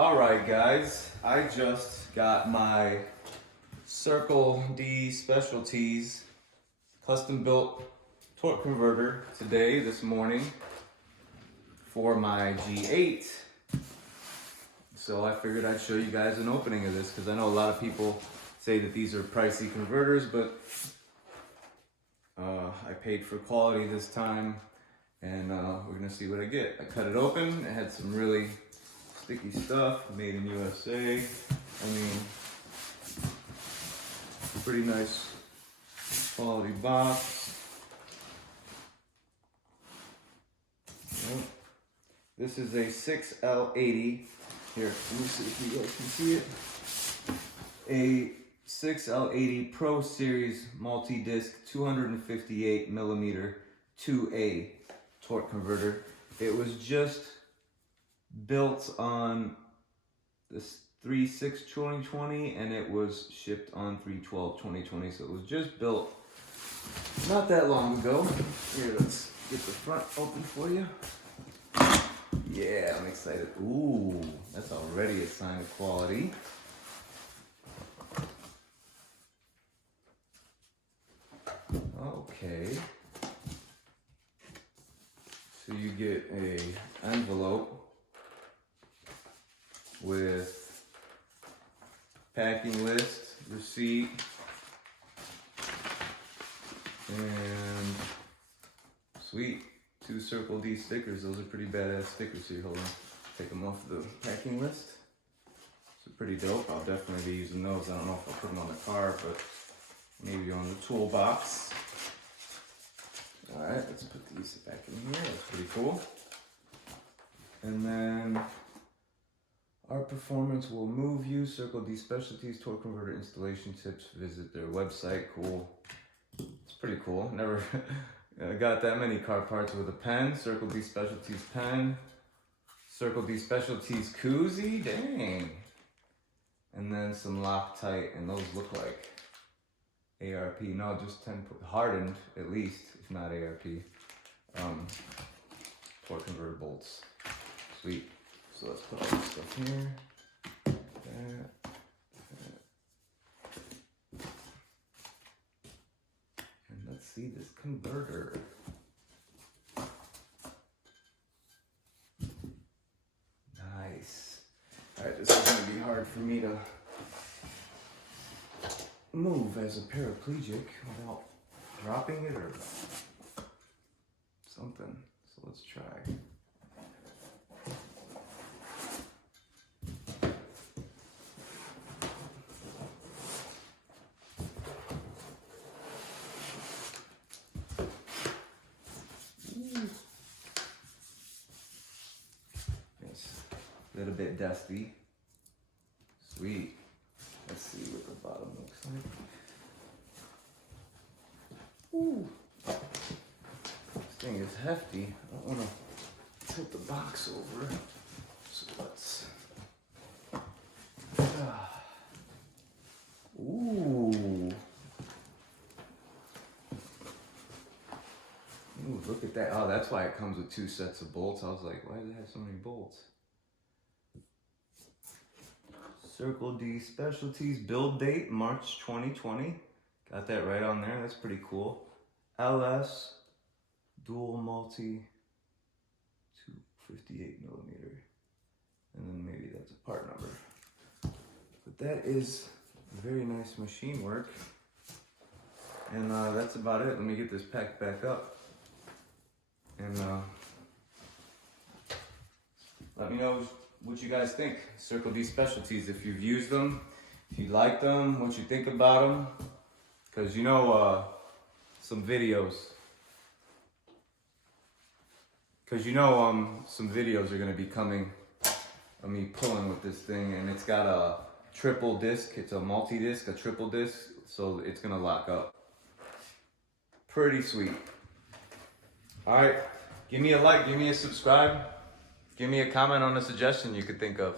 Alright guys, I just got my Circle D Specialties custom built torque converter this morning for my G8. So I figured I'd show you guys an opening of this because I know a lot of people say that these are pricey converters, but I paid for quality this time, and we're gonna see what I get. I cut it open, it had some really sticky stuff, made in USA. I mean, pretty nice quality box. Yep. This is a 6L80. Here, let me see if you guys can see it. A 6L80 Pro Series multi-disc 258mm 2A torque converter. It was just built on this 3/6/2020 and it was shipped on 3/12/2020, so it was just built not that long ago. Here, let's get the front open for you. Yeah, I'm excited. Ooh, that's already a sign of quality. Okay. So you get a envelope with packing list, receipt, and sweet, 2 Circle D stickers. Those are pretty badass stickers here. Hold on, take them off the packing list. So pretty dope. I'll definitely be using those. I don't know if I'll put them on the car, but maybe on the toolbox. All right, let's put these back in here. That's pretty cool. And then our performance will move you. Circle D Specialties torque converter installation tips. Visit their website. Cool. It's pretty cool. Never got that many car parts with a pen. Circle D Specialties pen. Circle D Specialties koozie. Dang. And then some Loctite, and those look like ARP. No, just 10 hardened at least, if not ARP. Torque converter bolts. Sweet. So let's put all this stuff here. That. And let's see this converter. Nice. Alright, this is going to be hard for me to move as a paraplegic without dropping it or something. So let's try. A little bit dusty. Sweet. Let's see what the bottom looks like. Ooh. This thing is hefty. I don't want to tilt the box over. So let's. Ooh. Ooh, look at that. Oh, that's why it comes with 2 sets of bolts. I was like, why does it have so many bolts? Circle D Specialties, build date March 2020. Got that right on there. That's pretty cool. LS dual multi 258mm, and then maybe that's a part number. But that is very nice machine work, and that's about it. Let me get this packed back up, and let me know what you guys think. Circle D Specialties, if you've used them, if you like them, what you think about them. Because you know, some videos are going to be coming of me pulling with this thing, and it's got a triple disc. It's a multi-disc, a triple disc, so it's going to lock up. Pretty sweet. All right, give me a like, give me a subscribe. Give me a comment on a suggestion you could think of.